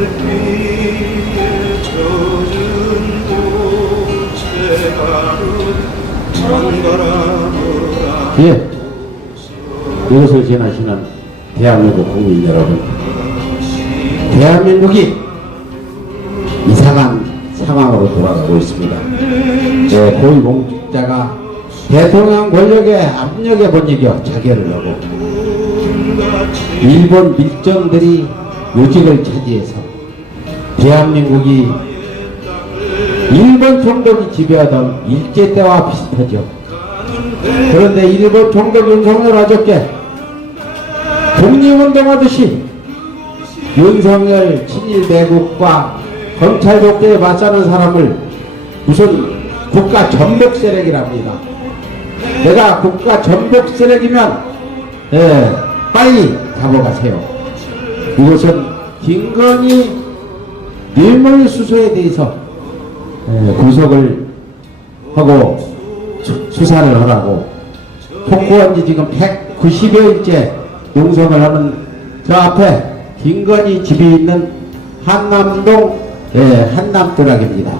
피에 젖은 꽃에 가른 찬바람을 예, 이것을 지나시는 대한민국 국민 여러분, 대한민국이 이상한 상황으로 돌아가고 있습니다. 고위공직자가 대통령 권력의 압력에 못 이겨 자결을 하고 일본 밀정들이 요직을 차지해서 대한민국이 일본 총독이 지배하던 일제 때와 비슷하죠. 그런데 일본 총독 윤석열 어저께 독립운동하듯이 윤석열 친일 매국과 검찰 독재에 맞서는 사람을 무슨 국가 전복 세력이랍니다. 내가 국가 전복 세력이면 빨리 잡아가세요. 이것은 김건희 뇌물수수에 대해서 구속을 하고 수사를 하라고 폭구한 지 지금 190여일째 농성을 하는 저 앞에 김건희 집이 있는 한남동 한남도락입니다.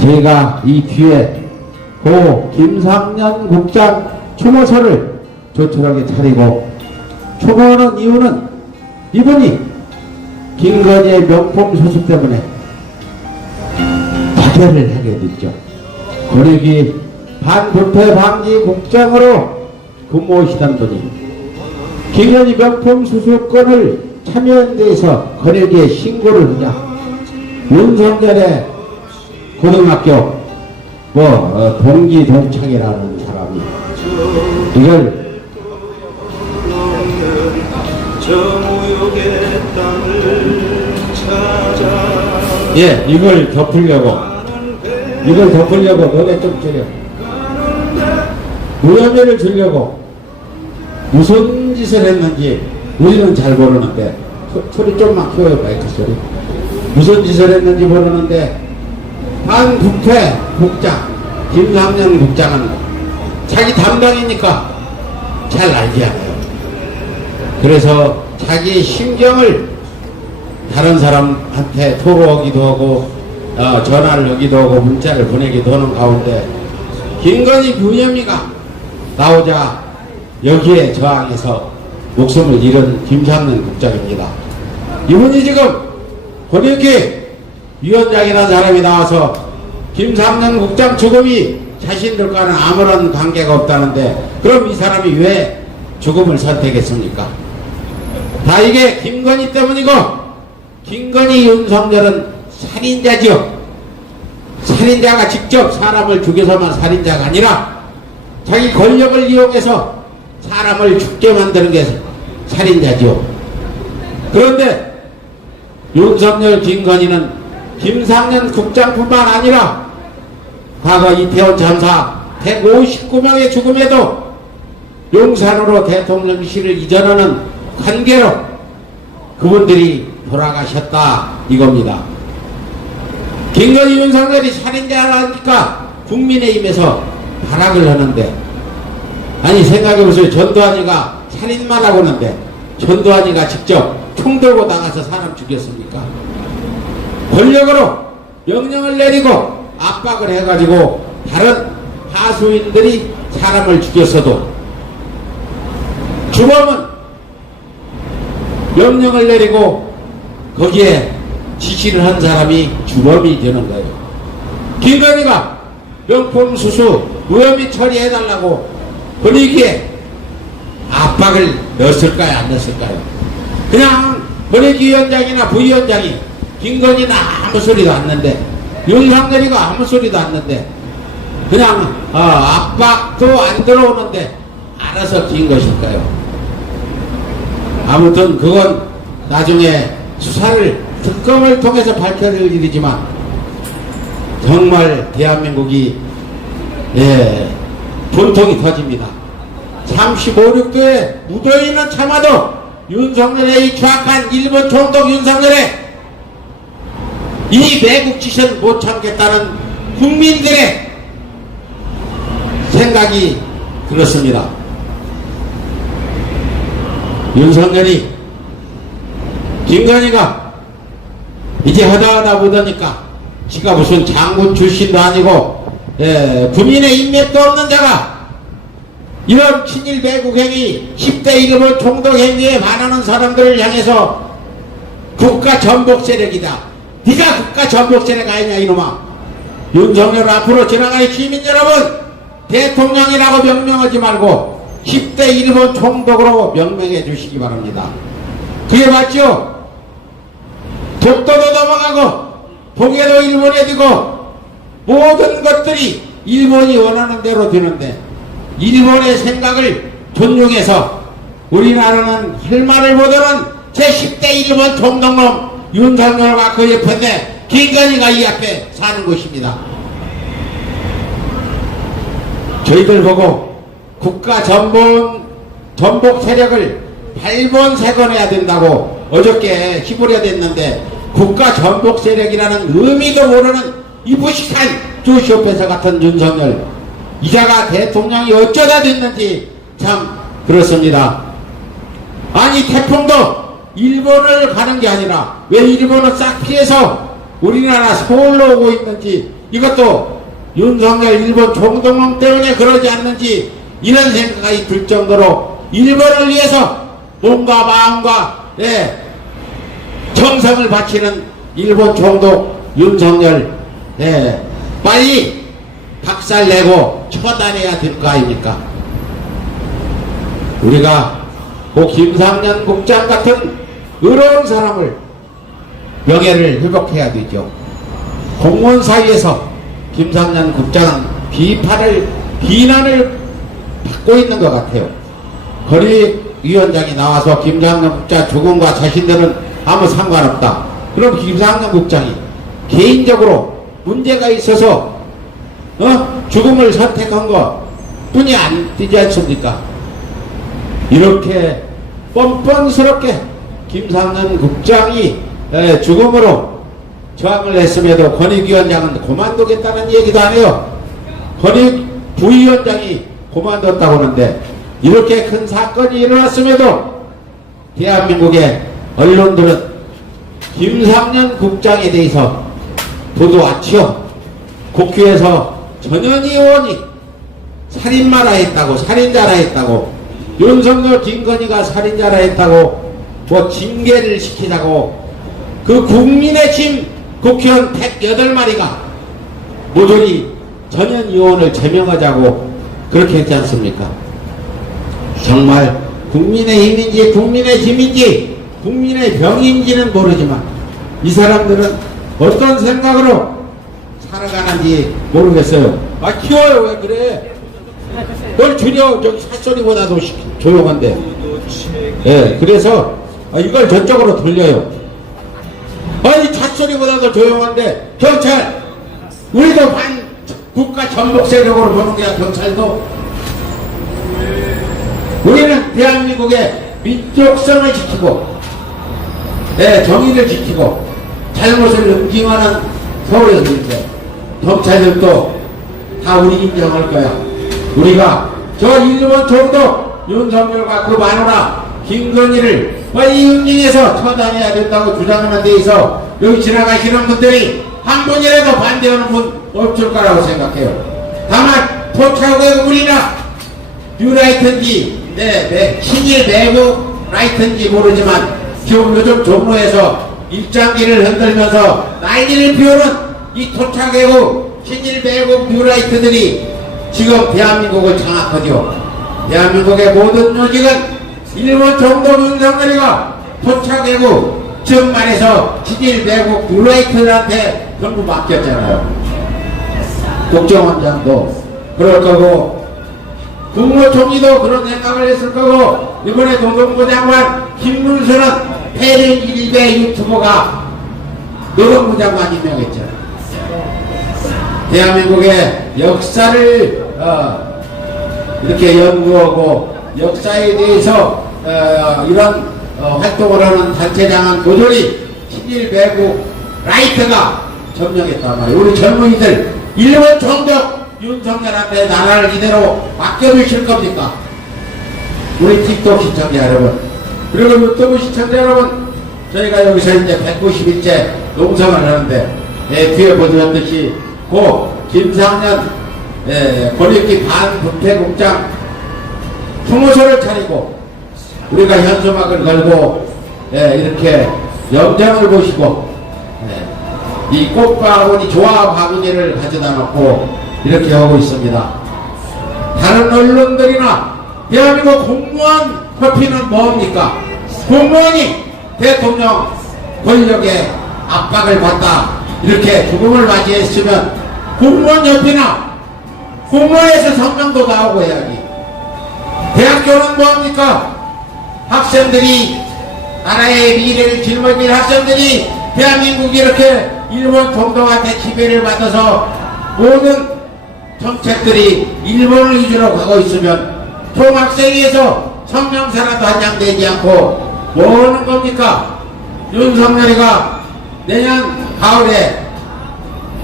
제가 이 뒤에 고 김상년 국장 추모서를 조촐하게 차리고 추모하는 이유는 이분이 김건희의 명품 소식 때문에 자결을 하게 됐죠. 권익위 반부패 방지 국장으로 근무하시던 분이 김건희 명품 수수권을 참여한 데에서 권익위에 신고를 하냐, 윤석열의 고등학교 동기 동창이라는 사람이 이걸 이걸 덮으려고 너네 좀 줄여 무혐의를 주려고 무슨 짓을 했는지 우리는 잘 모르는데 소리 좀만 키워요. 마이크 소리. 무슨 짓을 했는지 모르는데 한국회 국장 김상년 국장은 자기 담당이니까 잘 알지 않아요. 그래서 자기 심경을 다른 사람한테 토로하기도 하고 전화를 하기도 하고 문자를 보내기도 하는 가운데 김건희 무혐의가 나오자 여기에 저항해서 목숨을 잃은 김상년 국장입니다. 이분이 지금 권익위 위원장이라는 사람이 나와서 김상년 국장 죽음이 자신들과는 아무런 관계가 없다는데 그럼 이 사람이 왜 죽음을 선택했습니까? 다 이게 김건희 때문이고, 김건희 윤석열은 살인자지요. 살인자가 직접 사람을 죽여서만 살인자가 아니라 자기 권력을 이용해서 사람을 죽게 만드는 게 살인자지요. 그런데 윤석열 김건희는 김상년 국장뿐만 아니라 과거 이태원 참사 159명의 죽음에도 용산으로 대통령실을 이전하는 관계로 그분들이 돌아가셨다 이겁니다. 김건희 윤석열이 살인자라니까 국민의힘에서 발악을 하는데, 아니 생각해보세요. 전두환이가 살인만 하고 있는데 전두환이가 직접 총 들고 나가서 사람 죽였습니까? 권력으로 명령을 내리고 압박을 해가지고 다른 하수인들이 사람을 죽였어도 주범은 명령을 내리고 거기에 지시를 한 사람이 주범이 되는 거예요. 김건희가 명품 수수 무혐의 처리해달라고 권익위에 압박을 넣었을까요? 안 넣었을까요? 그냥 권익위원장이나 부위원장이 김건희는 아무 소리도 안 했는데, 윤석열이가 아무 소리도 안 했는데 그냥 압박도 안 들어오는데 알아서 긴 것일까요? 아무튼 그건 나중에 수사를 특검을 통해서 밝혀낼 일이지만 정말 대한민국이 분통이 터집니다. 35, 6도에 무더위는 참아도 윤석열의 이 추악한 일본 총독 윤석열의 이 매국 짓은 못 참겠다는 국민들의 생각이 그렇습니다. 윤석열이 김건희가 이제 하다하다 보다니까 지가 무슨 장군 출신도 아니고 군인의 인맥도 없는 자가 이런 친일 배국 행위 10대 일본 총독 행위에 반하는 사람들을 향해서 국가 전복 세력이다. 네가 국가 전복 세력 아니냐 이놈아. 윤석열 앞으로 지나갈 시민 여러분, 대통령이라고 명명하지 말고 10대 일본 총독으로 명명해 주시기 바랍니다. 그게 맞죠? 독도도 넘어가고 독일도 일본에 두고 모든 것들이 일본이 원하는 대로 되는데 일본의 생각을 존중해서 우리나라는 할 말을 못하는 제10대 일본 총독놈 윤석열과 그 옆에 김건희가 이 앞에 사는 것입니다. 저희들 보고 국가 전복 세력을 발본색원해야 된다고 어저께 시부려 됐는데 국가 전복 세력이라는 의미도 모르는 이 무식한 조시오페서 같은 윤석열 이자가 대통령이 어쩌다 됐는지 참 그렇습니다. 아니 태풍도 일본을 가는 게 아니라 왜 일본을 싹 피해서 우리나라 서울로 오고 있는지 이것도 윤석열 일본 총독놈 때문에 그러지 않는지 이런 생각이 들 정도로 일본을 위해서 몸과 마음과 정성을 바치는 일본 총독 윤석열 빨리 박살내고 처단해야 될 거 아닙니까? 우리가 그 김상년 국장 같은 의로운 사람을 명예를 회복해야 되죠. 공무원 사이에서 김상년 국장은 비난을 받고 있는 것 같아요. 거리위원장이 나와서 김상년 국장 죽음과 자신들은 아무 상관없다. 그럼 김상년 국장이 개인적으로 문제가 있어서 죽음을 선택한 것 뿐이 안 되지 않습니까? 이렇게 뻔뻔스럽게 김상년 국장이 죽음으로 저항을 했음에도 권익위원장은 그만두겠다는 얘기도 안 해요. 권익 부위원장이 그만뒀다고 하는데 이렇게 큰 사건이 일어났음에도 대한민국의 언론들은 김상년 국장에 대해서 보도하지요. 국회에서 전현희 의원이 살인마라 했다고, 살인자라 했다고, 윤석열 김건희가 살인자라 했다고 뭐 징계를 시키자고 그 국민의 짐 국회의원 108마리가 모조리 전현희 의원을 제명하자고 그렇게 했지 않습니까? 정말 국민의 힘인지 국민의 짐인지 국민의 병인지는 모르지만 이 사람들은 어떤 생각으로 살아가는지 모르겠어요. 아 키워요. 왜 그래? 뭘 줄여. 저기 삿소리보다도 조용한데. 그래서 이걸 저쪽으로 돌려요. 아니 잣소리보다도 조용한데 경찰 우리도 국가 전복 세력으로 보는 거야. 경찰도 우리는 대한민국의 민족성을 지키고 정의를 지키고 잘못을 응징하는 서울에서인데 경찰들도 다 우리 인정할 거야. 우리가 저 일본 총독 윤석열과 그 마누라 김건희를 빨리 응징해서 처단해야 된다고 주장하는 데 있어 여기 지나가시는 분들이 한 분이라도 반대하는 분 없을 거라고 생각해요. 다만 토착외국이나 뉴라이트인지 신일 매국 라이트인지 모르지만 지금 요즘 종로에서 입장기를 흔들면서 난리를 피우는 이 토착외국 신일 매국 뉴라이트들이 지금 대한민국을 장악하죠. 대한민국의 모든 요직은 일본 총독 윤석열이가 토착외국 즉 말해서 신일 매국 뉴라이트들한테 전부 맡겼잖아요. 국정원장도 그럴 거고 국무총리도 그런 생각을 했을 거고 이번에 노동부 장관 김문수는 폐륜 일배 유튜버가 노동부 장관 임명했잖아요. 대한민국의 역사를 이렇게 연구하고 역사에 대해서 이런 활동을 하는 단체장은 모조리 신일 배국 라이트가 점령했단 말이에요. 우리 젊은이들 일본 총독 윤석열한테 나라를 이대로 맡겨주실 겁니까? 우리 틱톡 시청자 여러분 그리고 유튜브 시청자 여러분 저희가 여기서 이제 190일째 농성을 하는데, 뒤에 보셨듯이, 김상년, 권익기 반부패공장 풍호소를 차리고, 우리가 현수막을 걸고, 이렇게 영장을 보시고, 이 꽃바구니 조합바구니를 가져다 놓고, 이렇게 하고 있습니다. 다른 언론들이나 대한민국 공무원 협회는 뭡니까? 공무원이 대통령 권력의 압박을 받다 이렇게 죽음을 맞이했으면 공무원 협회나 공무원에서 성명도 나오고 해야지. 대학교는 뭡니까? 학생들이 나라의 미래를 짊어질 학생들이 대한민국이 이렇게 일본 총독한테 지배를 받아서 모든 정책들이 일본을 위주로 가고 있으면 총학생회에서 성명서라도 한 장 내지 않고 뭐 하는 겁니까? 윤석열이가 내년 가을에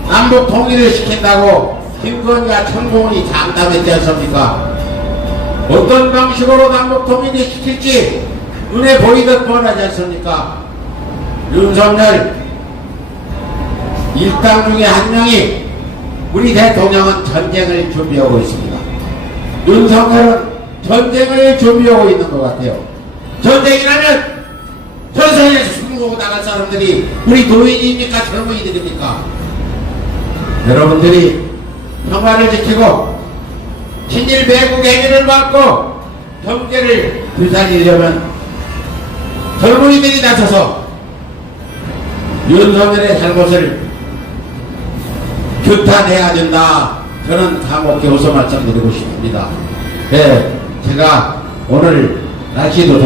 남북 통일을 시킨다고 김건희와 천공이 장담했지 않습니까? 어떤 방식으로 남북 통일을 시킬지 눈에 보이듯 뻔하지 않습니까? 윤석열 일당 중에 한 명이 우리 대통령은 전쟁을 준비하고 있습니다. 윤석열은 전쟁을 준비하고 있는 것 같아요. 전쟁이라면 전선에서 숨고 나갈 사람들이 우리 노인입니까? 젊은이들입니까? 여러분들이 평화를 지키고 친일 매국 행위를 막고 경제를 되살리려면 젊은이들이 나서서 윤석열의 잘못을 규탄해야 된다. 저는 다목게 호소 말씀드리고 싶습니다. 제가 오늘 날씨도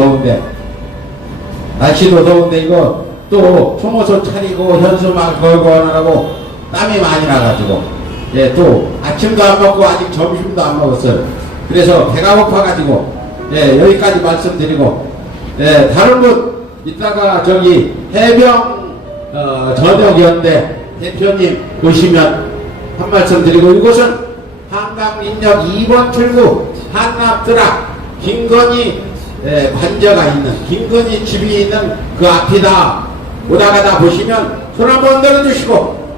더운데 이거 또 풍호소 차리고 현수막 걸고 하느라고 땀이 많이 나가지고 또 아침도 안 먹고 아직 점심도 안 먹었어요. 그래서 배가 고파가지고 여기까지 말씀드리고 다른 분 이따가 저기 해병 저녁연대 대표님 오시면 한 말씀 드리고, 이곳은 한강민역 2번 출구 한납드락 김건희 관저가 있는 김건희 집이 있는 그 앞이다. 오다가다 보시면 손 한번 들어주시고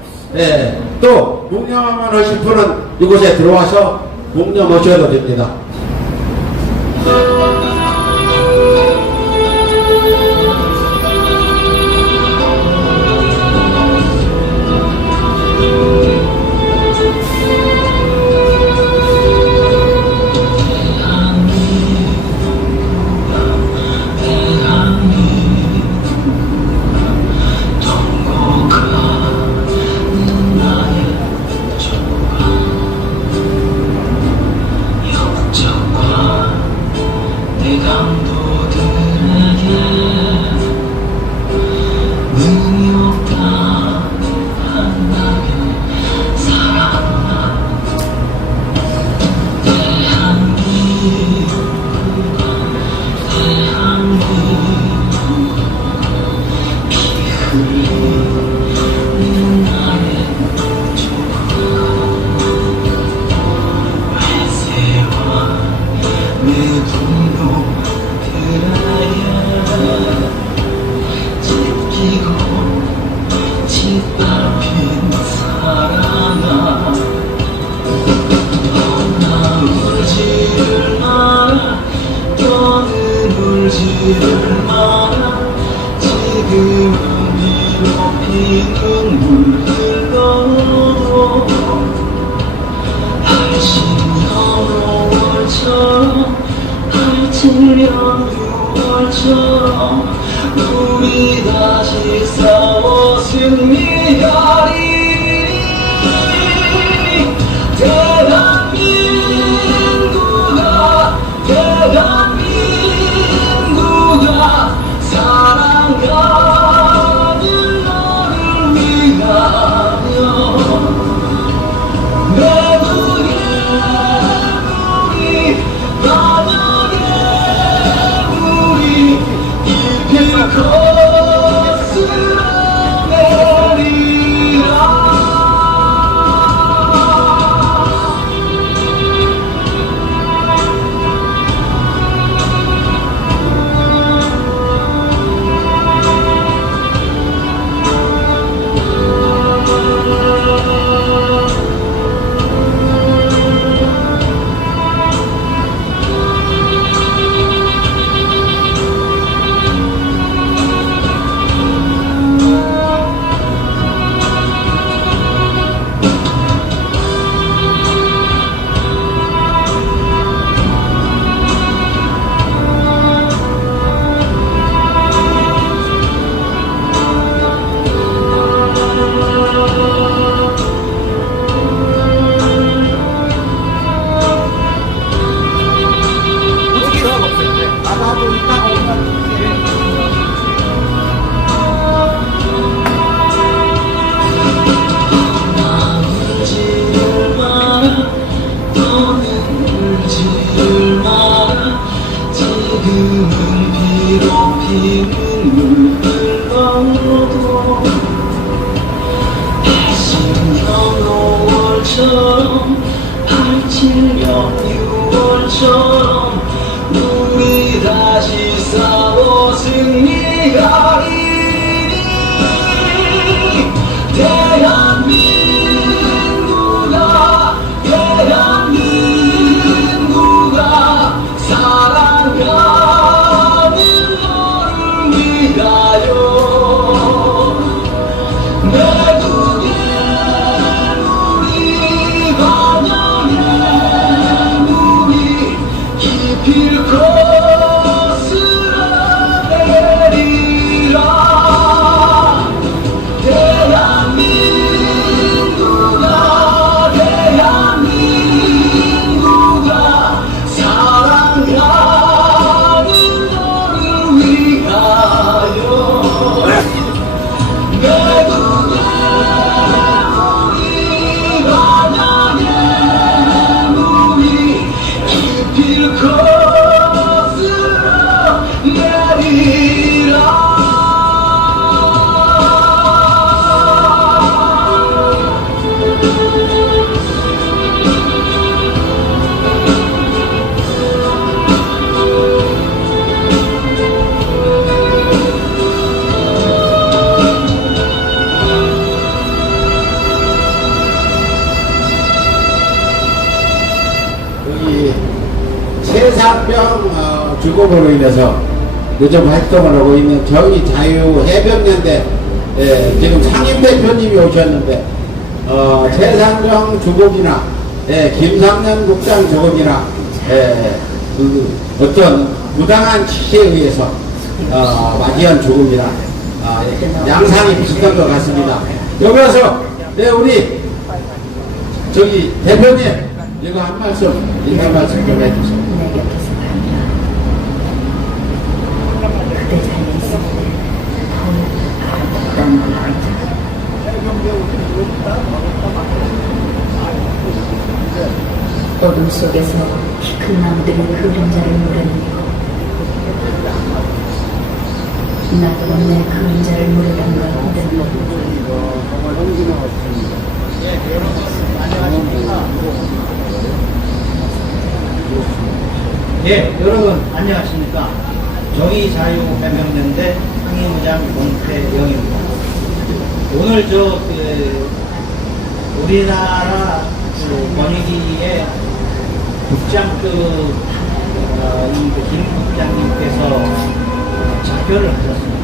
또 묵념만 하실 분은 이곳에 들어와서 묵념하셔도 됩니다. 우리 다시 싸워 승리하리. 대한민국아 사랑하는 너를 위하여 내국의 우리 만약에 우리 이길 것을 내리라. 비록 피 눈물 흘러도 신년 5월처럼 87년 6월처럼 우리 다시 싸워 승리하리니 대한민국아 사랑하는 너를 위하여 매국의 우리 반영의 물이 깊이 거슬러 내리라 대한민국아 대한민국아 사랑하는 너를 위하여 매국의 우리 반영의 물이 깊이 거슬러 내리라 여기 세상병 주거로 인해서 요즘 활동을 하고 있는 정의자유해병연대 지금 상임대표님이 오셨는데 세상병 주곡이나 김상년 국장 주곡이나 그 어떤 부당한 지시에 의해서 맞이한 주곡이나 양상이 비슷한 것 같습니다. 여기 와서 우리 저기 대표님 이거 한 말씀 인사 말씀 좀 해주세요. 내 곁에서 반겨 그대 자리에 있을 때 더욱 아름답다는 걸 알잖아. 어둠 속에서 키 큰 나무들이 그림자를 물어내고 나도 내 그림자를 물어낸 걸 그대로 예, 여러분 안녕하십니까. 정의자유해병연대 상임의장 권태영입니다. 오늘 우리나라 권익위의 국장급 김 국장님께서 자결을 하셨습니다.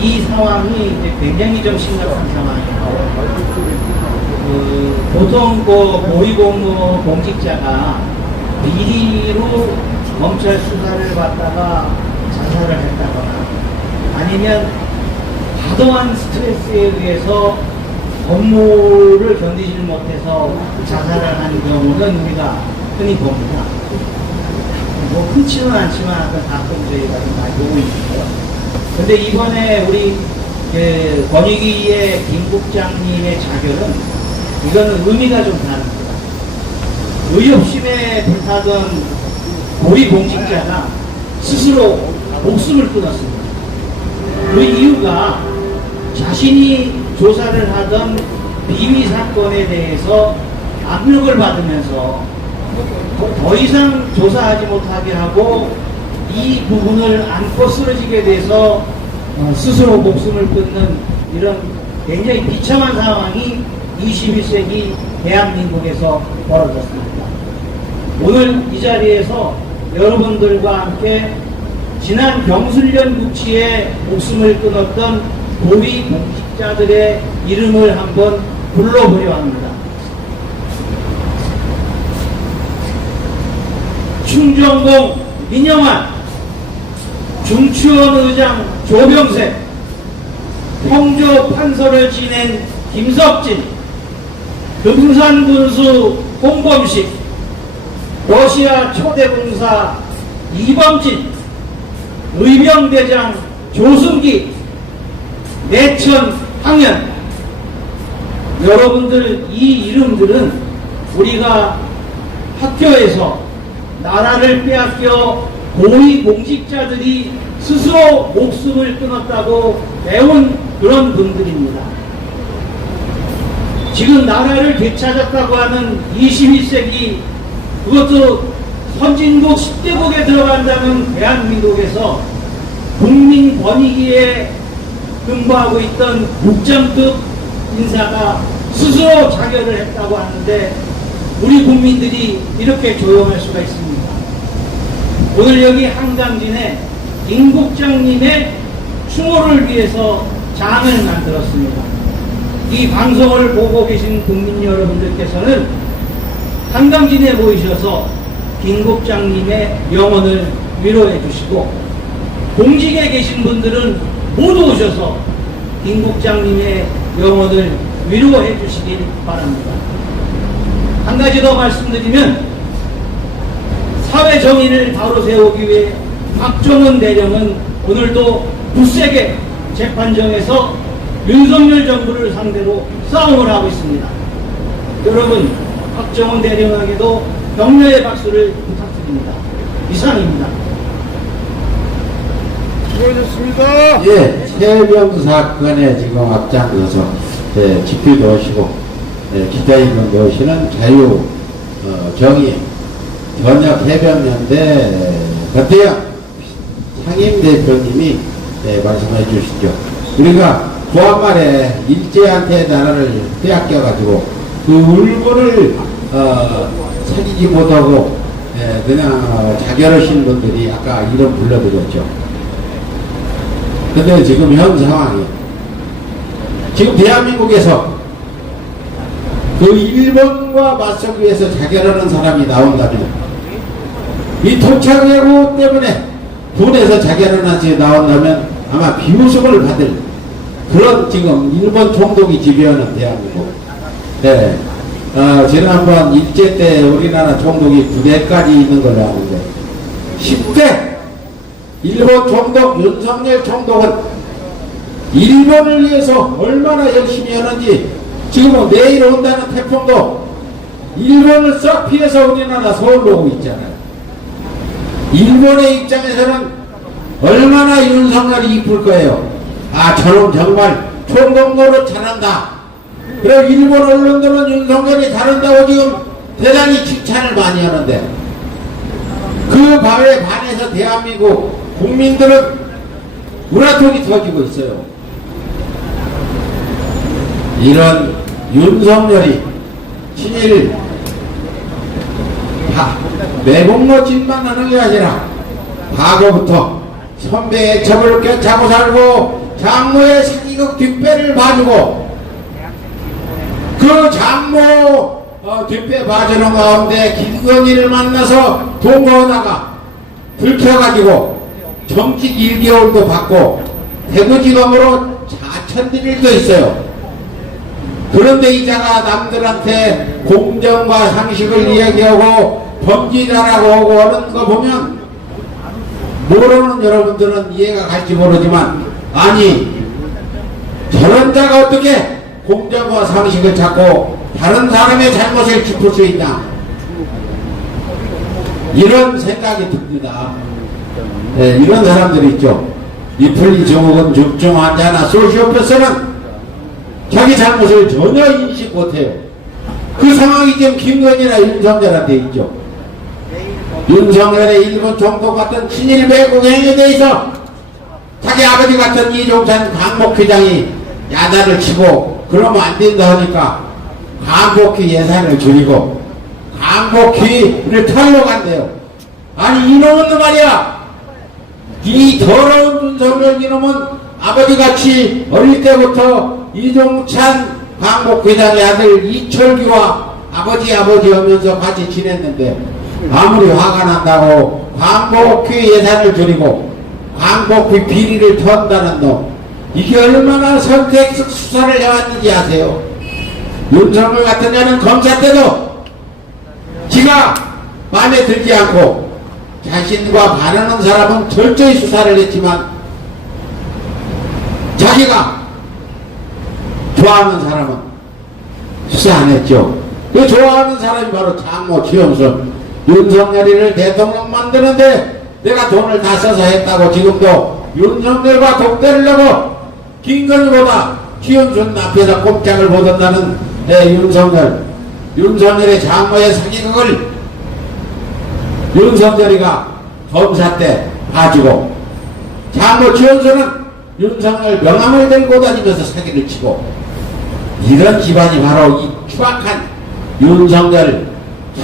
이 상황이 이제 굉장히 좀 심각한 상황이에요. 보통 고위공무 공직자가 비리로 검찰 수사를 받다가 자살을 했다거나 아니면 과도한 스트레스에 의해서 업무를 견디지 못해서 자살을 한 경우는 우리가 흔히 봅니다. 뭐 흔치는 않지만 가끔 저희가 좀 많이 보고 있는데요. 근데 이번에 우리 권익위의 김 국장님의 자결은 이거는 의미가 좀 다릅니다. 의협심에 불타던 고위공직자가 스스로 목숨을 끊었습니다. 그 이유가 자신이 조사를 하던 비위 사건에 대해서 압력을 받으면서 더 이상 조사하지 못하게 하고 이 부분을 안고 쓰러지게 돼서 스스로 목숨을 끊는 이런 굉장히 비참한 상황이 21세기 대한민국에서 벌어졌습니다. 오늘 이 자리에서 여러분들과 함께 지난 경술련 국치에 목숨을 끊었던 고위 공직자들의 이름을 한번 불러보려 합니다. 충정공 민영환, 중추원 의장 조병세, 평조 판서를 지낸 김석진, 금산 군수 홍범식, 러시아 초대공사 이범진, 의병대장 조승기, 내천 황현. 여러분들 이 이름들은 우리가 학교에서 나라를 빼앗겨 고위공직자들이 스스로 목숨을 끊었다고 배운 그런 분들입니다. 지금 나라를 되찾았다고 하는 21세기, 그것도 선진국 10대국에 들어간다는 대한민국에서 국민 권익위에 근무하고 있던 국장급 인사가 스스로 자결을 했다고 하는데 우리 국민들이 이렇게 조용할 수가 있습니다. 오늘 여기 한강진에 김 국장님의 추모를 위해서 장을 만들었습니다. 이 방송을 보고 계신 국민 여러분들께서는 한강진에 모이셔서 김 국장님의 영혼을 위로해 주시고, 공직에 계신 분들은 모두 오셔서 김 국장님의 영혼을 위로해 주시길 바랍니다. 한 가지 더 말씀드리면, 사회 정의를 바로 세우기 위해 박정훈 대령은 오늘도 굳세게 재판정에서 윤석열 정부를 상대로 싸움을 하고 있습니다. 여러분, 박정훈 대령에게도 격려의 박수를 부탁드립니다. 이상입니다. 수고하셨습니다. 예, 해병 사건에 지금 앞장서서 집필 넣으시고 기자회견 넣으시는 자유 정의 전역 해병연대 권태영 상임 대표님이 말씀해 주시죠. 우리가 구한말에 일제한테 나라를 빼앗겨가지고 그 울분을 살리지 못하고 그냥 자결하신 분들이 아까 이름 불러드렸죠. 근데 지금 현 상황이, 지금 대한민국에서 그 일본과 맞서기 위해서 자결하는 사람이 나온다면, 이 토착외고 때문에 분해서 자결하는 사람이 나온다면 아마 비웃음을 받을 그런 지금 일본 총독이 지배하는 대한민국. 네. 지난번 일제 때 우리나라 총독이 9대까지 있는 걸로 아는데 10대 일본 총독 윤석열 총독은 일본을 위해서 얼마나 열심히 하는지, 지금은 내일 온다는 태풍도 일본을 싹 피해서 우리나라 서울로 오고 있잖아요. 일본의 입장에서는 얼마나 윤석열이 이쁠 거예요. 아, 저놈 정말 총독 노릇 잘한다. 그리고 일본 언론들은 윤석열이 잘한다고 지금 대단히 칭찬을 많이 하는데, 그 바에 반해서 대한민국 국민들은 우라통이 터지고 있어요. 이런 윤석열이 친일 매국노짓만 하는 게 아니라 과거부터 선배의 첩을 꿰차고 살고 장모의 사기극 뒷배를 봐주고, 그 장모 뒷배 봐주는 가운데 김건희를 만나서 동거하다가 들켜가지고 정직 1개월도 받고 대구지검으로 자천될 일도 있어요. 그런데 이자가 남들한테 공정과 상식을 이야기하고 범죄자라고 하고 하는 거 보면 모르는 여러분들은 이해가 갈지 모르지만, 아니 저런 자가 어떻게 공정과 상식을 찾고 다른 사람의 잘못을 짚을 수 있나, 이런 생각이 듭니다. 네, 이런 사람들이 있죠. 이플리 증후군 중증 환자나 소시오패스는 자기 잘못을 전혀 인식 못해요. 그 상황이 지금 김건희나 윤석열한테 있죠. 윤석열의 일본 총독 같은 친일 매국 행위에 대해서 자기 아버지 같은 이종찬 광복회장이 야단을 치고 그러면 안 된다 하니까 광복회 예산을 줄이고 광복회를 털러 간대요. 아니, 이놈은 말이야, 이 더러운 윤석열 이놈은 아버지같이 어릴 때부터 이종찬 광복회장의 아들 이철규와 아버지 하면서 같이 지냈는데, 아무리 화가 난다고 광복회 예산을 줄이고 광복회 비리를 턴다는 놈, 이게 얼마나 선택 수사를 해왔는지 아세요? 윤석열 같은 자는 검사 때도 지가 마음에 들지 않고 자신과 반하는 사람은 철저히 수사를 했지만, 자기가 좋아하는 사람은 수사 안 했죠. 그 좋아하는 사람이 바로 장모 최영선, 윤석열이를 대통령 만드는데 내가 돈을 다 써서 했다고 지금도 윤석열과 독대를 하고 김건희보다 최은순 앞에서 꼼짝을 못한다는 윤석열의 장모의 사기극을 윤석열이가 검사 때 봐주고 장모 최은순은 윤석열 명함을 들고 다니면서 사기를 치고 이런 집안이 바로 이 추악한 윤석열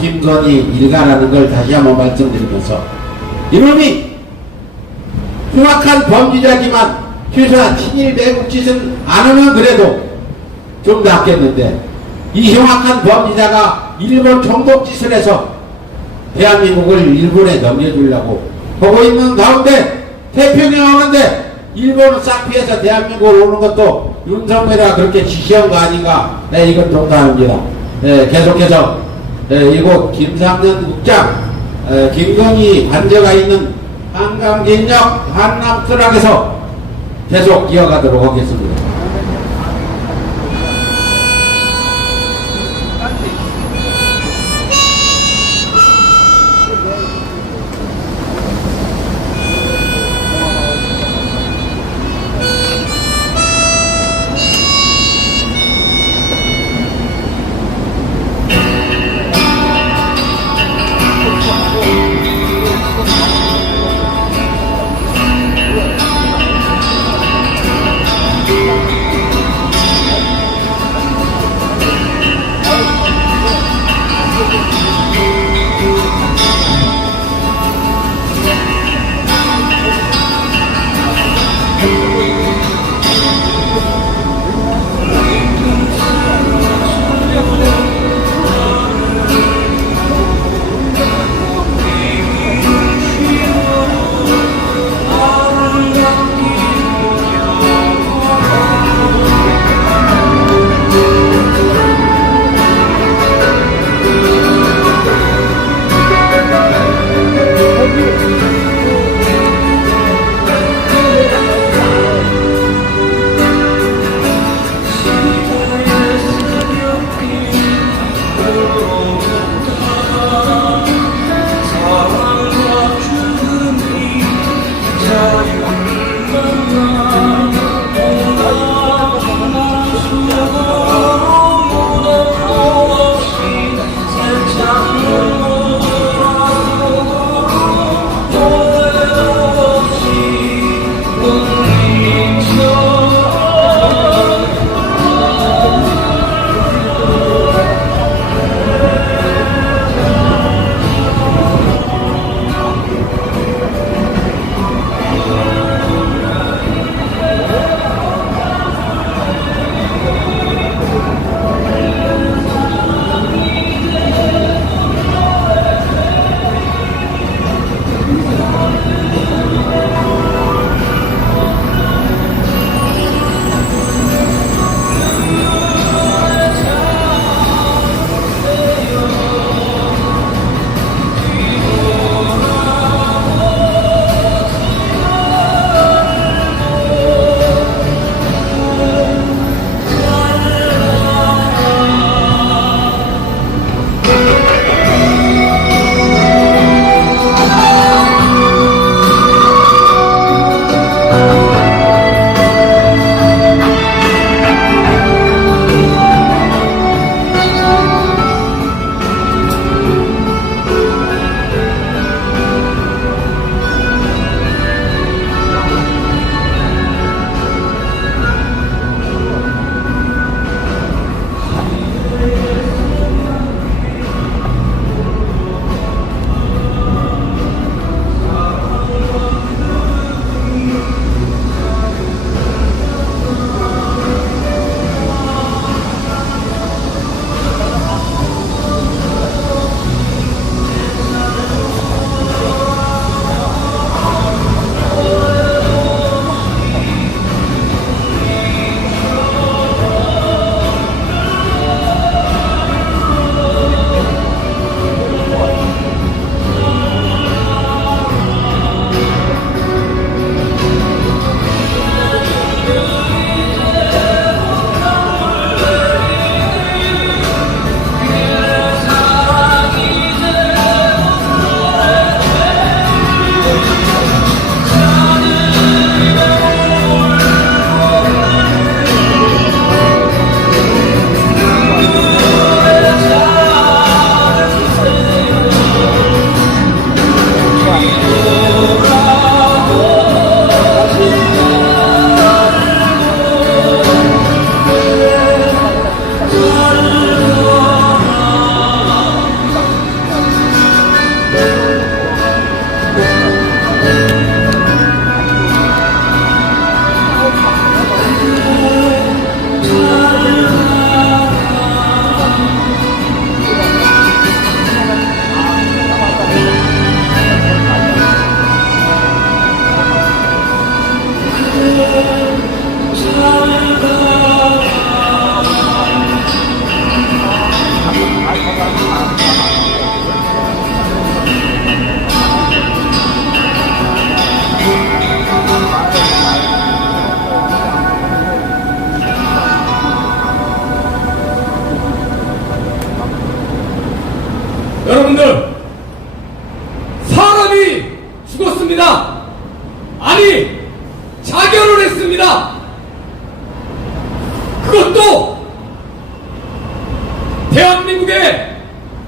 김건희 일가라는 걸 다시 한번 말씀드리면서 이놈이 흉악한 범죄자지만 최소한 친일 매국 짓은 안 하면 그래도 좀 낫겠는데 이 흉악한 범죄자가 일본 총독 짓을 해서 대한민국을 일본에 넘겨주려고 보고 있는 가운데 태평양 오는데 일본은 싹 피해서 대한민국을 오는 것도 윤석열이가 그렇게 지시한 거 아닌가. 네, 이건 동감합니다. 네, 계속해서 이곳 김상년 국장 김건희 관저가 있는 한강진역 한남트락에서 계속 이어가도록 하겠습니다. 했습니다. 아니, 자결을 했습니다. 그것도 대한민국의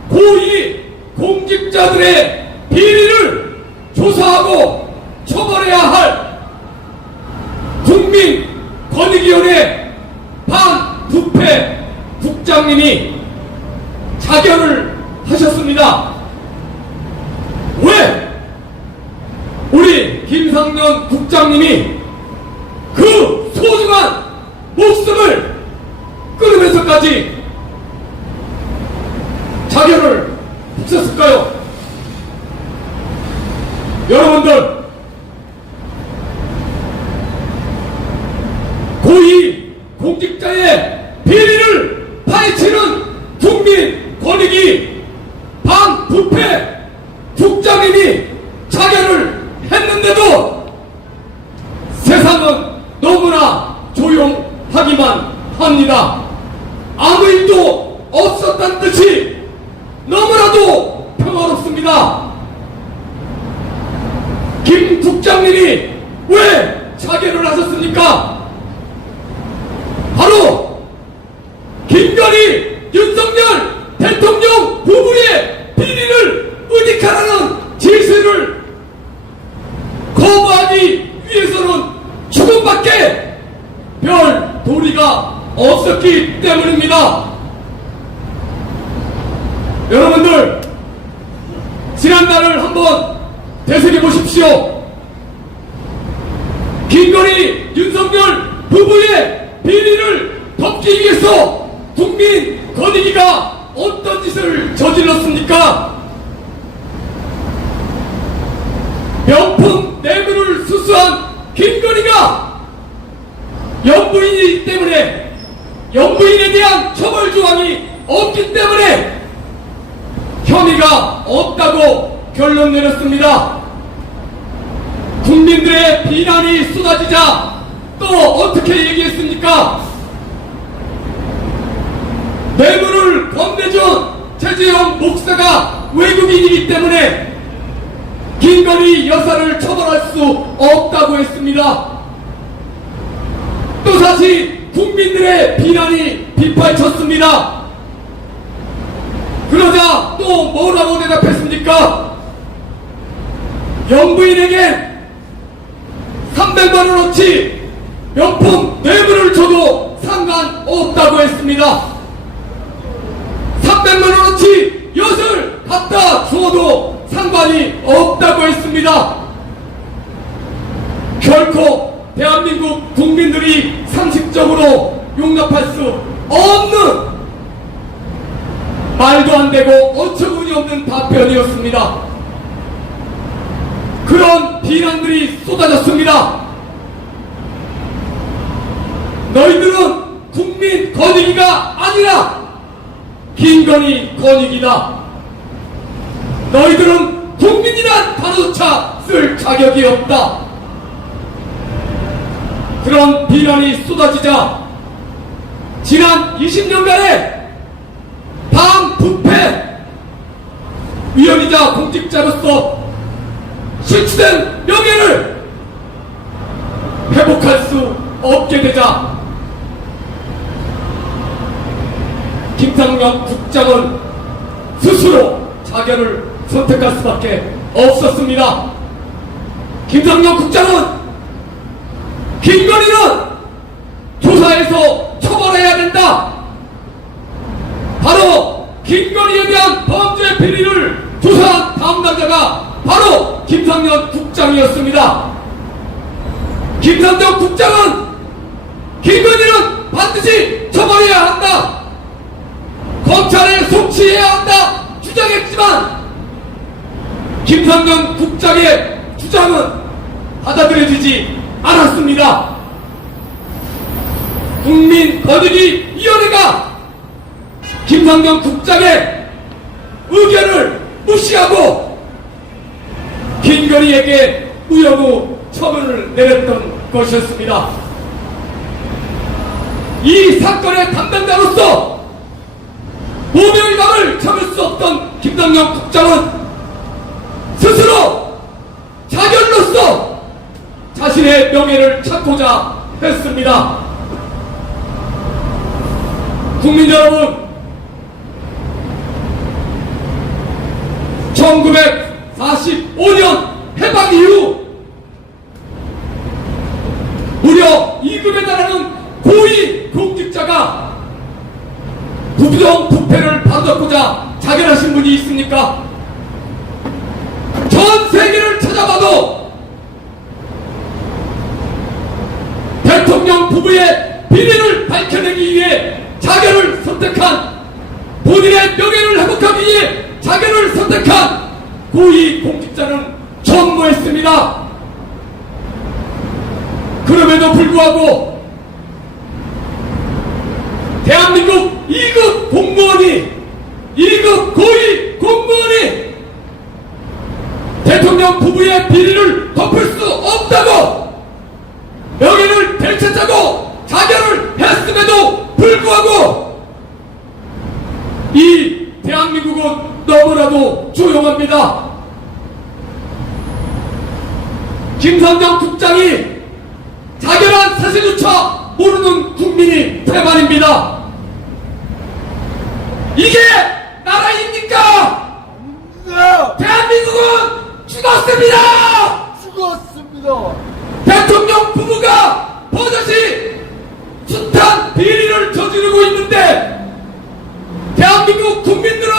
고위 공직자들의 비리를 조사하고 처벌해야 할 국민권익위원회 반부패 국장님이 자결을 하셨습니다. 왜 우리 김상년 국장님이 그 소중한 목숨을 끊으면서까지 자결을 하셨을까요? 여러분들, 고위 공직자의 비리를 파헤치는 국민권익위 반부패 국장님이 자결을 했는데도 세상은 너무나 조용하기만 합니다. 아무 일도 없었다는 듯이 너무나도 평화롭습니다. 김 국장님이 왜 자결을 하셨습니까? 바로 김건희, 윤석열 대통령 부부의 비리를 의식하라는 지시를 거부하기 위해서는 죽음밖에 별 도리가 없었기 때문입니다. 여러분들, 지난날을 한번 되새겨 보십시오. 김건희, 윤석열 부부의 비리를 덮기 위해서 국민권익위가 어떤 짓을 저질렀습니까? 명품 뇌물을 수수한 김건희가 영부인이기 때문에, 영부인에 대한 처벌 조항이 없기 때문에 혐의가 없다고 결론 내렸습니다. 국민들의 비난이 쏟아지자 또 어떻게 얘기했습니까? 뇌물을 건네준 최재형 목사가 외국인이기 때문에 김건희 여사를 처벌할 수 없다고 했습니다. 또다시 국민들의 비난이 빗발쳤습니다. 그러자 또 뭐라고 대답했습니까? 영부인에게 300만원어치 명품 뇌물을 줘도 상관없다고 했습니다. 300만원어치 엿을 갖다 주어도 상관이 없다고 했습니다. 결코 대한민국 국민들이 상식적으로 용납할 수 없는, 말도 안 되고 어처구니 없는 답변이었습니다. 그런 비난들이 쏟아졌습니다. 너희들은 국민권익위가 아니라 김건희 권익위다. 너희들은 국민이란 단어조차 쓸 자격이 없다. 그런 비난이 쏟아지자 지난 20년간의 반부패 위원이자 공직자로서 실추된 명예를 회복할 수 없게 되자 김상년 국장은 스스로 자결을 선택할 수밖에 없었습니다. 김상년 국장은 김건희는 조사해서 처벌해야 된다. 바로 김건희에 대한 범죄 비리를 조사한 담당자가 바로 김상년 국장이었습니다. 김상년 국장은 김건희는 반드시 처벌해야 한다, 검찰에 송치해야 한다 주장했지만 김상년 국장의 주장은 받아들여지지 않았습니다. 국민권익위원회가 김상년 국장의 의견을 무시하고 김건희에게 무혐의 처분을 내렸던 것이었습니다. 이 사건의 담당자로서 모명감을 참을 수 없던 김상년 국장은 스스로 자결로 자신의 명예를 찾고자 했습니다. 국민 여러분, 1945년 해방 이후 무려 2급에 달하는 고위 공직자가 부정 부패를 바로잡고자 자결하신 분이 있습니까? 전 세계를 찾아봐도 대통령 부부의 비리를 밝혀내기 위해 자결을 선택한, 본인의 명예를 회복하기 위해 자결을 선택한 고위 공직자는 전무했습니다. 그럼에도 불구하고 대한민국 2급 공무원이, 2급 고위 공무원이 대통령 부부의 비리를 덮을 수 없다고 명예를 되찾자고 자결을 했음에도 불구하고 이 대한민국은 너무나도 조용합니다. 김선정 국장이 자결한 사실조차 모르는 국민이 대만입니다. 이게 나라입니까? 대한민국은 죽었습니다. 죽었습니다. 대통령 부부가 버젓이 숱한 비리를 저지르고 있는데 대한민국 국민들은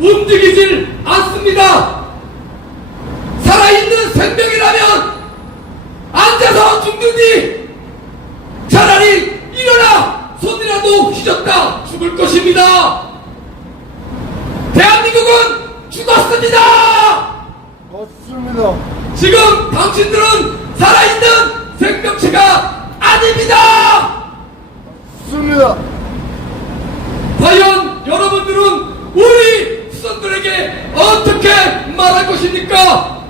움직이질 않습니다. 살아있는 생명이라면 앉아서 죽느니 차라리 일어나 손이라도 휘젓다 죽을 것입니다. 대한민국은 죽었습니다. 맞습니다. 지금 당신들은 살아있는 생명체가 아닙니다. 맞습니다. 과연 여러분들은 우리 후손들에게 어떻게 말할 것입니까?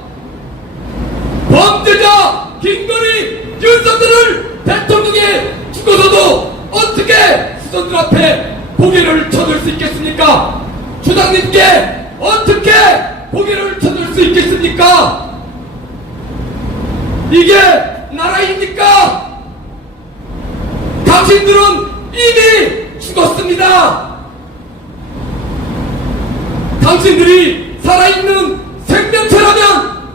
범죄자 김건희, 윤석열을 대통령에 죽어서도 어떻게 후손들 앞에 고개를 쳐들 수 있겠습니까? 주장님께 어떻게 고개를 쳐들 수 있겠습니까? 이게 나라입니까? 당신들은 이미 죽었습니다. 당신들이 살아있는 생명체라면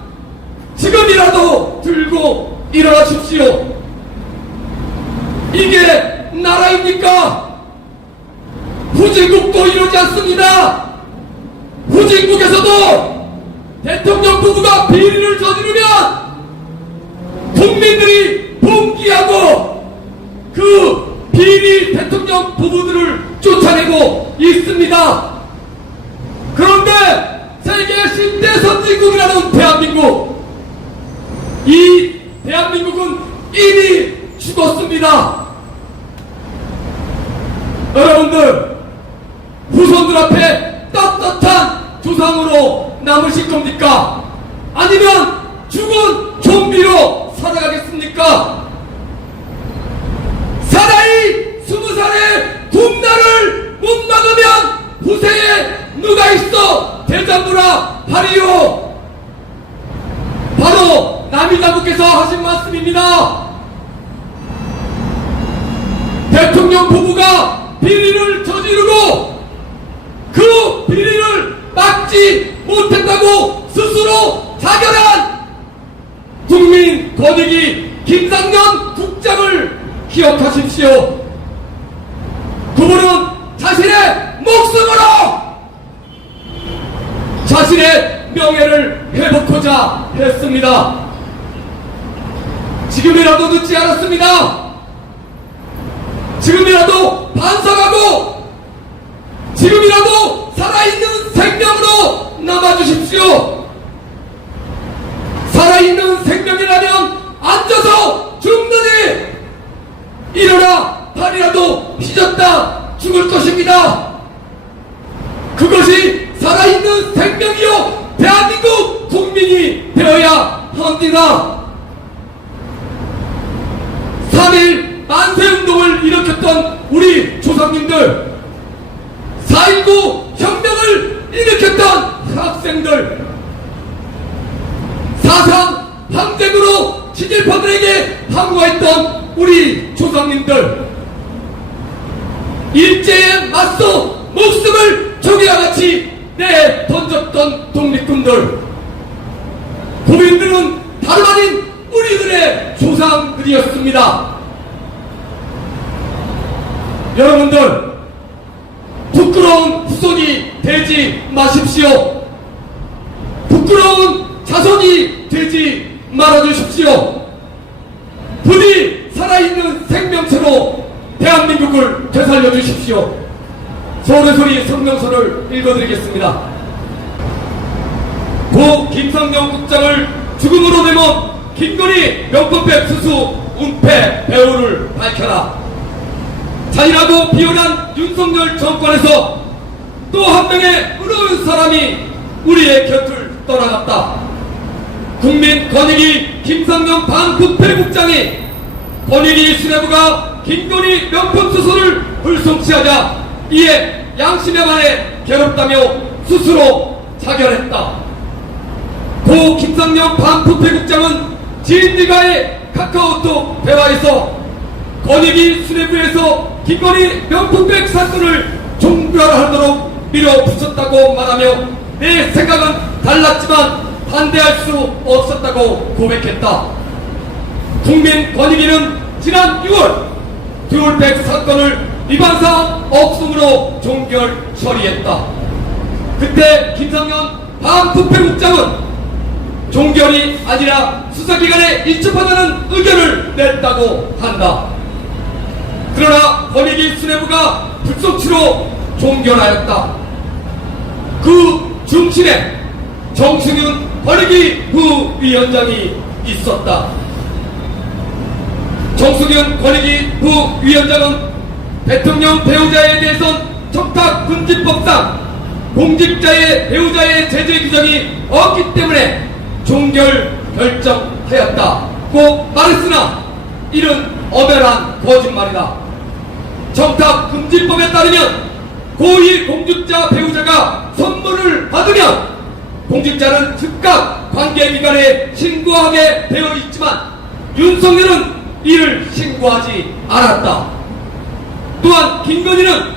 지금이라도 들고 일어나십시오. 이게 나라입니까? 후진국도 이러지 않습니다. 후진국에서도 대통령 부부가 비리를 저지르면 국민들이 봉기하고 그 비리 대통령 부부들을 쫓아내고 있습니다. 그런데 세계 10대 선진국이라는 대한민국, 이 대한민국은 이미 죽었습니다. 여러분들, 후손들 앞에 떳떳한 조상으로 남으실 겁니까? 아니면 죽은 좀비로 살아가겠습니까? 사나이 20살의 굶나를 못 막으면 후세에 누가 있어 대장부라 하리요. 바로 남이자부께서 하신 말씀입니다. 대통령 부부가 비리를 저지르고 그 비리를 막지 못했다고 스스로 자결한 국민 권익위 김상년 국장을 기억하십시오. 그분은 자신의 목숨으로 자신의 명예를 회복하자 했습니다. 지금이라도 늦지 않았습니다. 지금이라도 반성하고 지금이라도 살아있는 생명으로 남아주십시오. 살아있는 생명이라면 앉아서 죽느니 일어나 팔이라도 휘젓다 죽을 것입니다. 그것이 살아있는 생명이요 대한민국 국민이 되어야 합니다. 3.1 만세운동을 일으켰던 우리 조상님들, 4.19 혁명을 일으켰던 학생들, 4.3 항쟁으로 친일파들에게 항거했던 우리 조상님들, 일제에 맞서 목숨을 종이와 같이 내던졌던 독립군들, 고인들은 다름 아닌 우리들의 조상들이었습니다. 여러분들, 부끄러운 후손이 되지 마십시오. 부끄러운 자손이 되지 말아주십시오. 부디 살아있는 생명체로 대한민국을 되살려 주십시오. 서울의 소리 성명서를 읽어드리겠습니다. 고 김성령 국장을 죽음으로 내몬 김건희 명품백 수수 은폐 배우를 밝혀라. 잔인하고 비열한 윤석열 정권에서 또 한 명의 의로운 사람이 우리의 곁을 떠나갔다. 국민 권익위 김성령 반부패국장이 권익위 수뇌부가 김건희 명품 수수를 불송치하자 이에 양심에 관해 괴롭다며 스스로 자결했다. 고 김성령 반부패국장은 지인들과의 카카오톡 대화에서 권익위 수뇌부에서 김건희 명품백 사건을 종결하도록 밀어붙였다고 말하며 내 생각은 달랐지만 반대할 수 없었다고 고백했다. 국민권익위는 지난 6월 듀얼백 사건을 위반사항 없음으로 종결 처리했다. 그때 김성년 반부패국장은 종결이 아니라 수사기관에 일첩하자는 의견을 냈다고 한다. 그러나 권익위 수뇌부가 불속치로 종결하였다. 그 중심에 정승윤 권익위 부위원장이 있었다. 정승윤 권익위 부위원장은 대통령 배우자에 대해선 청탁금지법상 공직자의 배우자의 제재 규정이 없기 때문에 종결 결정하였다고 말했으나 이는 엄연한 거짓말이다. 청탁금지법에 따르면 고위 공직자 배우자가 선물을 받으면 공직자는 즉각 관계기관에 신고하게 되어 있지만 윤석열은 이를 신고하지 않았다. 또한 김건희는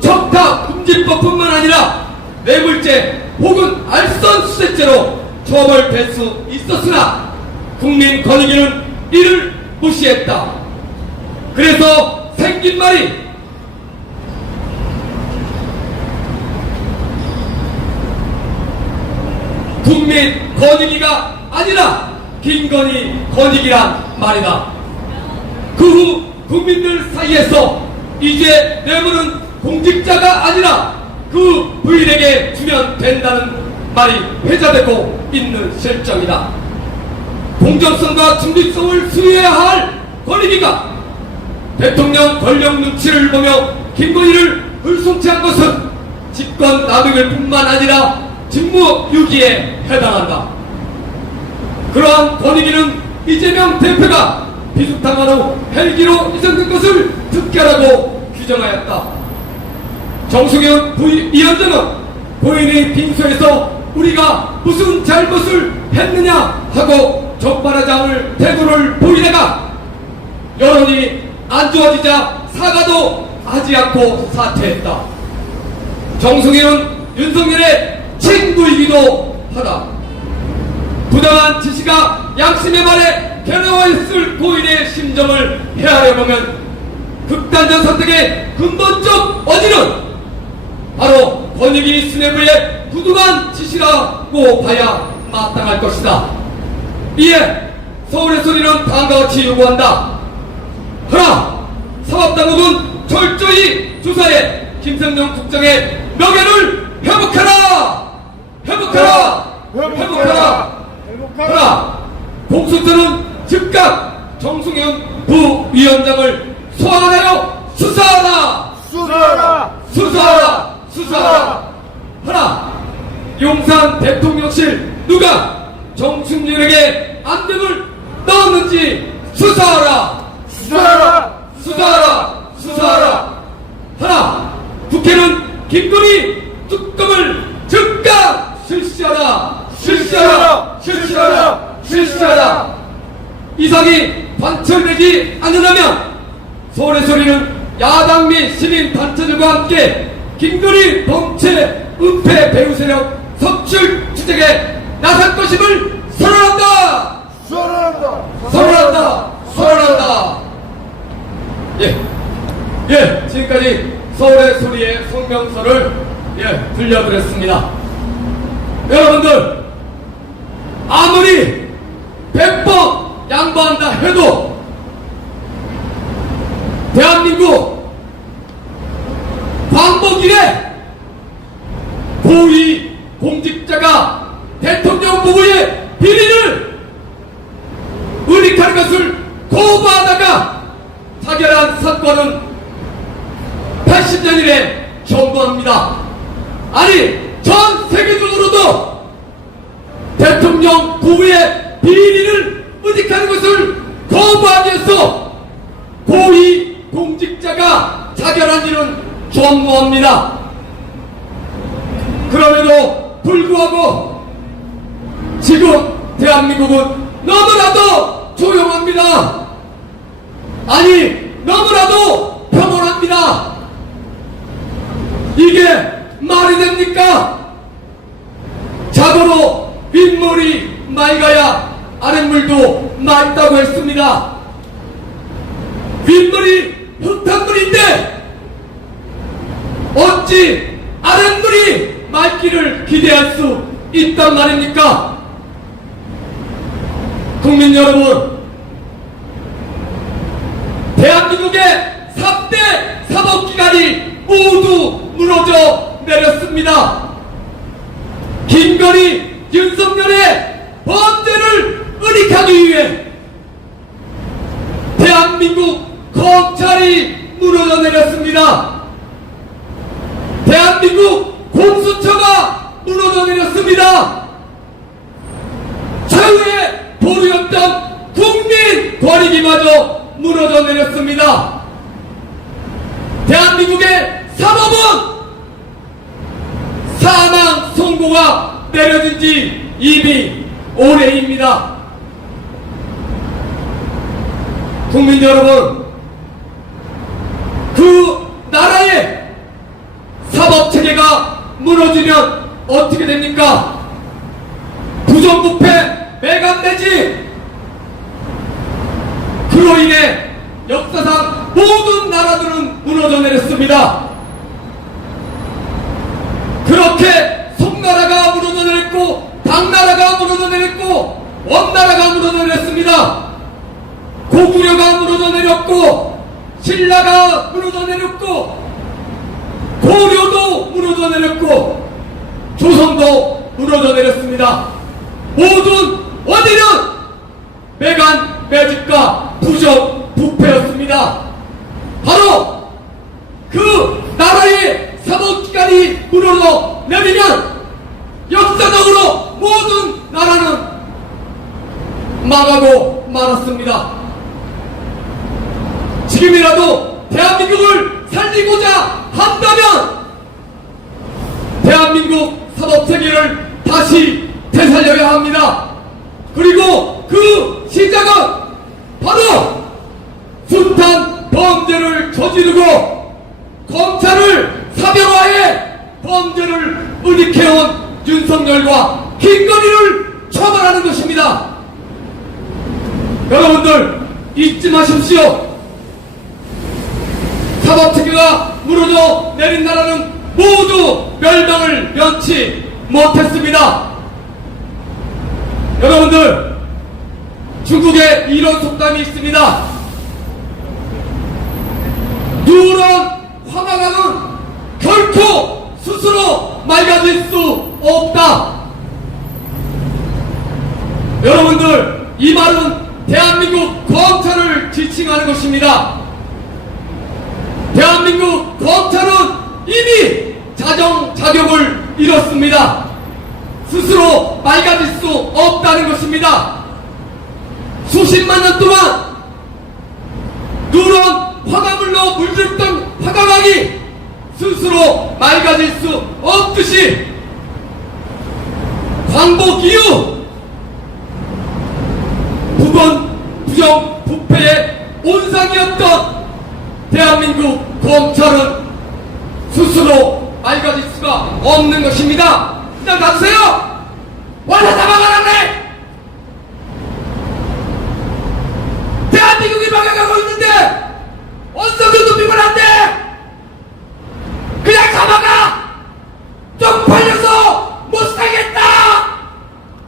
청탁금지법뿐만 아니라 뇌물죄 혹은 알선수재죄로 처벌될 수 있었으나 국민권익위는 이를 무시했다. 그래서 생긴 말이 국민권익위가 아니라 김건희 권익위란 말이다. 그 후 국민들 사이에서 이제 뇌물은 공직자가 아니라 그 부인에게 주면 된다는 말이 회자되고 있는 실정이다. 공정성과 중립성을 수여해야 할 권익위가 대통령 권력 눈치를 보며 김건희를 불송치한 것은 직권 남용일 뿐만 아니라 직무유기에 해당한다. 그러한 권익위는 이재명 대표가 비수탕화로 헬기로 이전된 것을 특결하고 규정하였다. 정승윤 부위원장은 본인의 빙소에서 우리가 무슨 잘못을 했느냐 하고 적반하지 않을 태도를 보이다가 여론이 안 좋아지자 사과도 하지 않고 사퇴했다. 정승윤은 윤석열의 친구이기도 하다. 부당한 지시가 양심의 말에 괴로워했을 고인의 심정을 헤아려보면 극단적 선택의 근본적 원인은 바로 권익위 수뇌부의 부당한 지시라고 봐야 마땅할 것이다. 이에 서울의 소리는 다음과 같이 요구한다. 하나, 사법당국은 철저히 조사해 김성령 국장의 명예를 회복하라! 회복하라! 회복하라! 하나, 공수처는 즉각 정승윤 부위원장을 소환하여 수사하라! 수사하라! 수사하라! 수사하라! 하나, 용산 대통령실 누가 정승윤에게 안경을 넣었는지 수사하라! 수사하라! 수사하라! 수사하라! 하나, 국회는 김건희 특검을 즉각 실시하라! 실시하라! 실시하라! 실시하라! 이상이 관철되지 않으려면 서울의 소리는 야당 및 시민 단체들과 함께 김건희 범죄 은폐 배후 세력 석출 추적에 나설 것임을 선언한다! 선언한다. 선언한다! 선언한다! 지금까지 서울의 소리의 성명서를 들려드렸습니다. 여러분들, 아무리 100번 양보한다 해도 대한민국 광복 이래 고위 공직자가 대통령 부부의 비리를 은닉하는 것을 거부하다가 타결한 사건은 80년 이래 처음입니다. 아니, 전 세계적으로도 대통령 부부의 비리를 은닉하는 것을 거부하기 위해서 고위 공직자가 자결한 일은 전무합니다. 그럼에도 불구하고 지금 대한민국은 너무나도 조용합니다. 아니, 너무나도 평온합니다. 이게 말이 됩니까? 자고로 윗물이 맑아야 아랫물도 맑다고 했습니다. 윗물이 흙탕물인데 어찌 아랫물이 맑기를 기대할 수 있단 말입니까? 국민 여러분, 대한민국의 3대 사법기관이 모두 무너져 내렸습니다. 김건희, 윤석열의 범죄를 은닉하기 위해 대한민국 검찰이 무너져 내렸습니다. 대한민국 공수처가 무너져 내렸습니다. 최후의 보루였던 국민 권익위마저 무너져 내렸습니다. 대한민국의 사법은 사망 선고가 내려진 지 이미 오래입니다. 국민 여러분, 그 나라의 사법체계가 무너지면 어떻게 됩니까? 부정부패, 매간매지, 그로 인해 역사상 모든 나라들은 무너져 내렸습니다. 그렇게 송나라가 무너져 내렸고, 당나라가 무너져 내렸고, 원나라가 무너져 내렸습니다. 고구려가 무너져 내렸고, 신라가 무너져 내렸고, 고려도 무너져 내렸고, 조선도 무너져 내렸습니다. 모든 원인은 매간 매직과 부정 부패였습니다. 바로 그 나라의 사법기관이 무너져 내리면 역사적으로 모든 나라는 망하고 말았습니다. 지금이라도 대한민국을 살리고자 한다면 대한민국 사법체계를 다시 되살려야 합니다. 그리고 그 시작은 바로 숱한 범죄를 저지르고 검찰을 사병화해 범죄를 은닉해온 윤석열과 김건희를 처벌하는 것입니다. 여러분들 잊지 마십시오. 사법체계가 무너져 내린 나라는 모두 멸망을 면치 못했습니다. 여러분들, 중국에 이런 속담이 있습니다. 누런 화강은 결코 스스로 맑아질 수 없다. 여러분들, 이 말은 대한민국 검찰을 지칭하는 것입니다. 대한민국 검찰은 이미 자정자격을 잃었습니다. 스스로 맑아질 수 없다는 것입니다. 수십만 년 동안 누런 화강물로 물들었던 화강이 스스로 맑아질 수 없듯이 광복 이후 부정부패의 온상이었던 대한민국 검찰은 스스로 맑아질 수가 없는 것입니다. 그냥 놔두세요. 와서 잡아가라 그래. 대한민국이 망해가고 있는데 언성도 높이면 안 돼. 그냥 잡아가. 쪽팔려서 못 살겠다.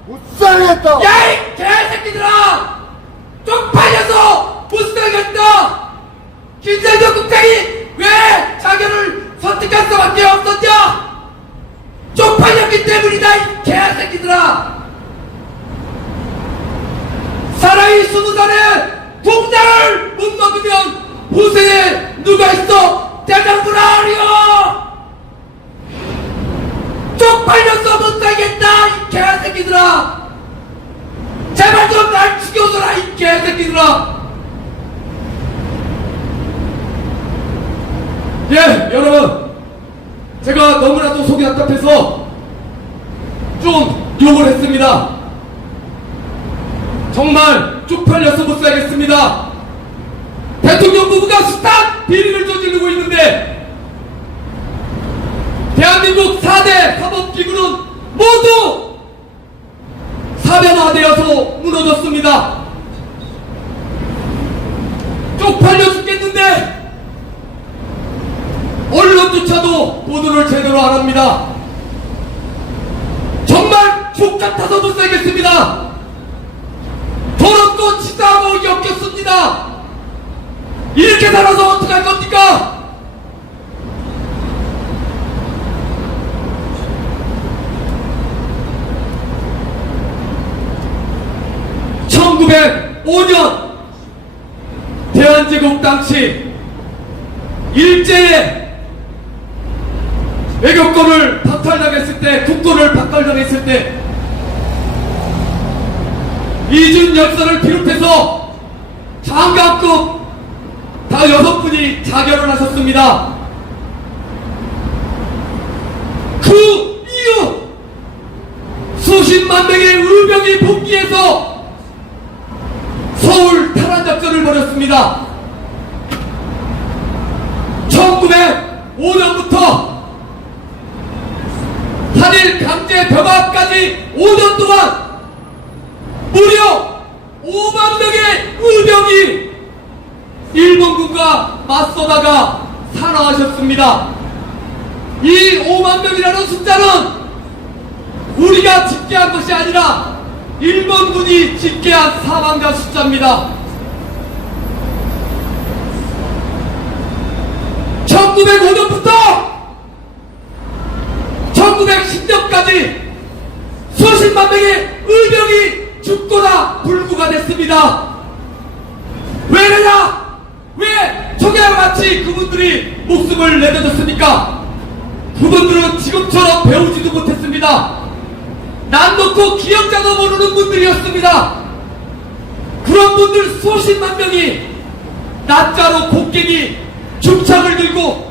못 살겠다. 야 이 개새끼들아. 쪽팔려서 못 살겠다. 김대중 국장이 왜 자기를 선택할 수밖에 없었냐? 쪽팔렸기 때문이다 이 개새끼들아. 사나이 20살에 공장을 못 먹으면 후세에 누가 있어? 대장부라 어려. 쪽팔려서 못 살겠다 이 개새끼들아. 제발 좀 날 죽여줘라 이 개새끼들아. 예, 여러분, 제가 너무나도 속이 답답해서 좀 욕을 했습니다. 정말 쪽팔려서 못 살겠습니다. 대통령 부부가 숱한 비리를 저지르고 있는데 대한민국 4대 사법기구는 모두 사변화되어서 무너졌습니다. 쪽팔려 죽겠는데 언론조차도 보도를 제대로 안 합니다. 정말 족 같아서 못 살겠습니다. 더럽고 치사하고 역겹습니다. 이렇게 살아서 어떡할 겁니까? (1905년) 대한제국 당시 일제에 외교권을 박탈당했을 때, 국권을 박탈당했을 때 이준 열사를 비롯해서 장관급 다 6분이 자결을 하셨습니다. 그 이후 수십만 명의 의병이 복귀해서 서울 탈환작전을 벌였습니다. 1905년부터 한일 강제 병합까지 5년 동안 무려 5만 명의 의병이 일본군과 맞서다가 사망하셨습니다. 이 5만 명이라는 숫자는 우리가 집계한 것이 아니라 일본군이 집계한 사망자 숫자입니다. 1905년부터 1910년까지 수십만 명의 의병이 죽거나 불구가 됐습니다. 왜냐? 왜 청해와 같이 그분들이 목숨을 내려줬습니까? 그분들은 지금처럼 배우지도 못했습니다. 난 놓고 기억자도 모르는 분들이었습니다. 그런 분들 수십만 명이 낮자로 곡괭이 중창을 들고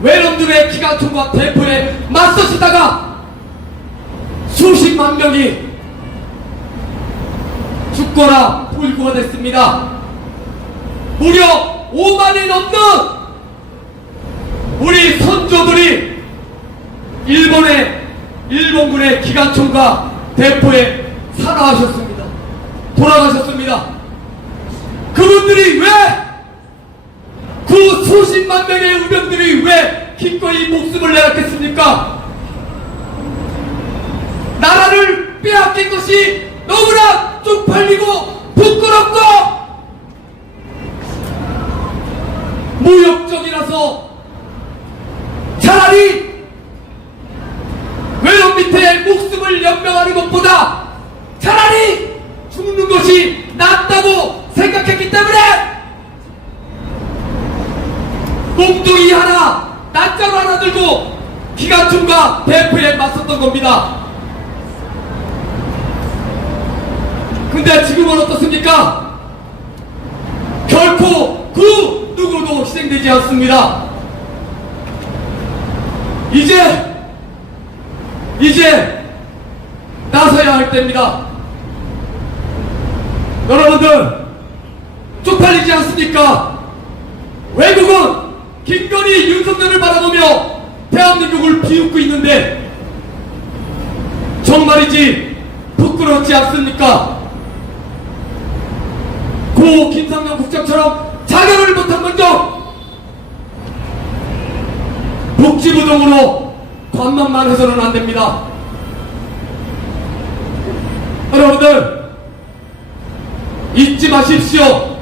외놈들의 기관총과 대포에 맞서시다가 수십만 명이 죽거나 불구가 됐습니다. 무려 5만이 넘는 우리 선조들이 일본군의 기관총과 대포에 사망하셨습니다. 돌아가셨습니다. 그분들이 왜, 그 수십만 명의 의병들이 왜 기꺼이 목숨을 내놨겠습니까? 나라를 빼앗긴 것이 너무나 쪽팔리고 부끄럽고 무역적이라서 차라리 외놈 밑에 목숨을 연명하는 것보다 차라리 죽는 것이 낫다고 생각했기 때문에 몸뚱이 하나, 낫자로 하나 들고 기관총과 대포에 맞섰던 겁니다. 근데 지금은 어떻습니까? 결코 그 누구도 희생되지 않습니다. 이제 나서야 할 때입니다. 여러분들, 쪽팔리지 않습니까? 외국은 김건희, 윤석열을 바라보며 대한민국을 비웃고 있는데 정말이지 부끄럽지 않습니까? 고 김상현 국장처럼 자격을 못한 먼저 복지부 등으로 관망만 해서는 안 됩니다. 여러분들 잊지 마십시오.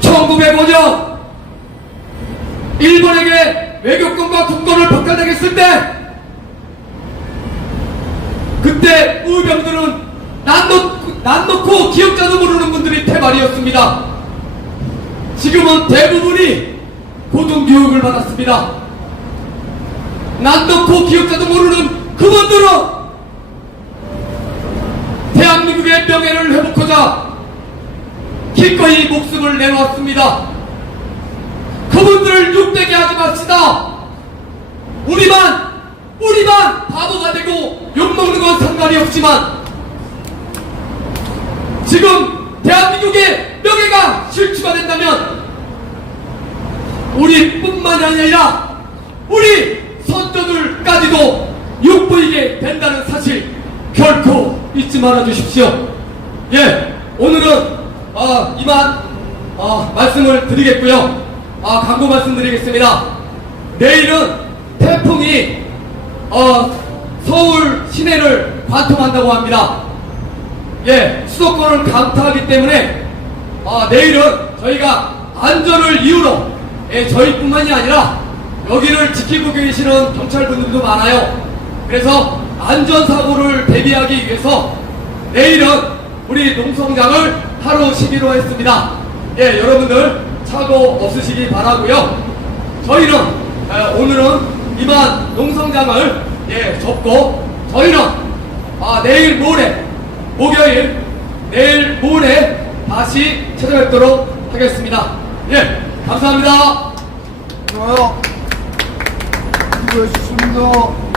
1905년 일본에게 외교권과 국권을 박탈당했을 때 그때 우병들은 난 놓고 기억자도 모르는 분들이 태반이었습니다. 지금은 대부분이 고등교육을 받았습니다. 난 놓고 기억자도 모르는 그분들은 대한민국의 명예를 회복하자 기꺼이 목숨을 내놓았습니다. 그분들을 욕되게 하지 맙시다. 우리만 바보가 되고 욕먹는 건 상관이 없지만 지금 대한민국의 명예가 실추가 된다면 우리뿐만이 아니라 우리 선조들까지도 욕보이게 된다는 사실 결코 잊지 말아 주십시오. 예, 오늘은 이만 말씀을 드리겠고요. 광고 말씀드리겠습니다. 내일은 태풍이 서울 시내를 관통한다고 합니다. 예, 수도권을 강타하기 때문에 내일은 저희가 안전을 이유로 저희뿐만이 아니라 여기를 지키고 계시는 경찰분들도 많아요. 그래서 안전사고를 대비하기 위해서 내일은 우리 농성장을 하루 쉬기로 했습니다. 예, 여러분들 사고 없으시기 바라고요. 저희는 오늘은 이만 농성장을 접고 저희는 내일 모레 목요일 내일 모레 다시 찾아뵙도록 하겠습니다. 예, 감사합니다. 좋아요. 수고하셨습니다.